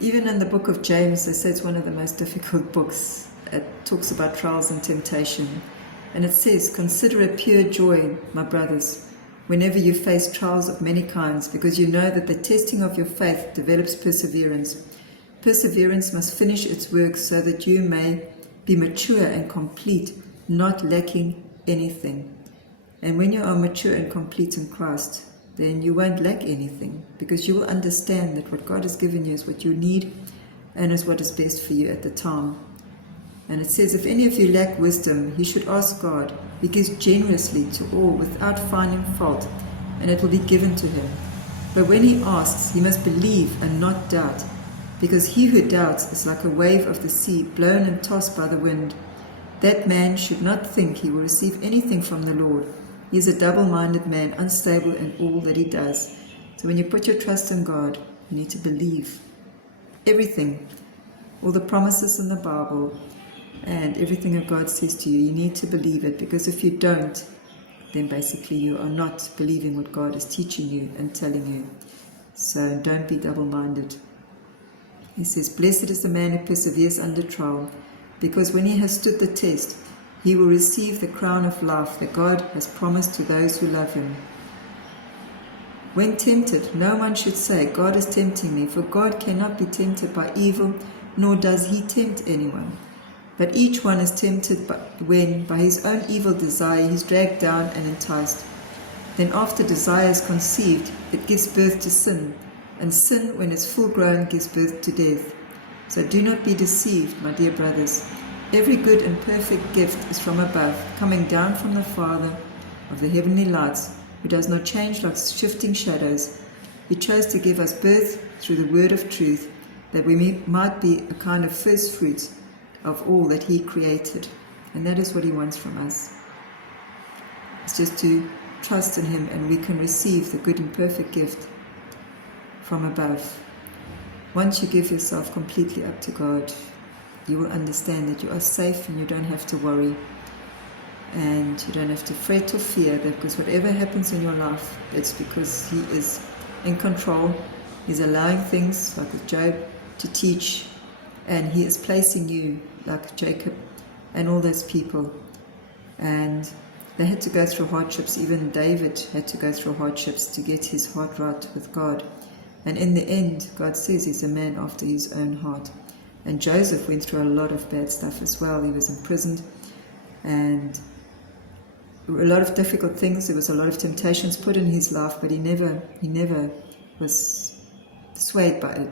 Even in the book of James, they say it's one of the most difficult books. It talks about trials and temptation. And it says, "Consider it pure joy, my brothers, whenever you face trials of many kinds, because you know that the testing of your faith develops perseverance. Perseverance must finish its work so that you may be mature and complete, not lacking anything." And when you are mature and complete in Christ, then you won't lack anything, because you will understand that what God has given you is what you need and is what is best for you at the time. And it says, "If any of you lack wisdom, he should ask God. He gives generously to all without finding fault, and it will be given to him. But when he asks, he must believe and not doubt, because he who doubts is like a wave of the sea, blown and tossed by the wind. That man should not think he will receive anything from the Lord. He is a double-minded man, unstable in all that he does." So when you put your trust in God, you need to believe everything, all the promises in the Bible, and everything that God says to you. You need to believe it, because if you don't, then basically you are not believing what God is teaching you and telling you. So don't be double-minded. He says, "Blessed is the man who perseveres under trial, because when he has stood the test, he will receive the crown of life that God has promised to those who love him." When tempted, no one should say, "God is tempting me," for God cannot be tempted by evil, nor does he tempt anyone. But each one is tempted when, by his own evil desire, he is dragged down and enticed. Then after desire is conceived, it gives birth to sin, and sin, when it's full grown, gives birth to death. So do not be deceived, my dear brothers. Every good and perfect gift is from above, coming down from the Father of the heavenly lights, who does not change like shifting shadows. He chose to give us birth through the word of truth, that we might be a kind of first fruits of all that he created. And that is what he wants from us. It's just to trust in him, and we can receive the good and perfect gift from above. Once you give yourself completely up to God, you will understand that you are safe and you don't have to worry. And you don't have to fret or fear, that because whatever happens in your life, it's because he is in control. He's allowing things, like with Job, to teach, and he is placing you, like Jacob and all those people. And they had to go through hardships. Even David had to go through hardships to get his heart right with God. And in the end, God says he's a man after his own heart. And Joseph went through a lot of bad stuff as well. He was imprisoned, and a lot of difficult things. There was a lot of temptations put in his life, but he never was swayed by it.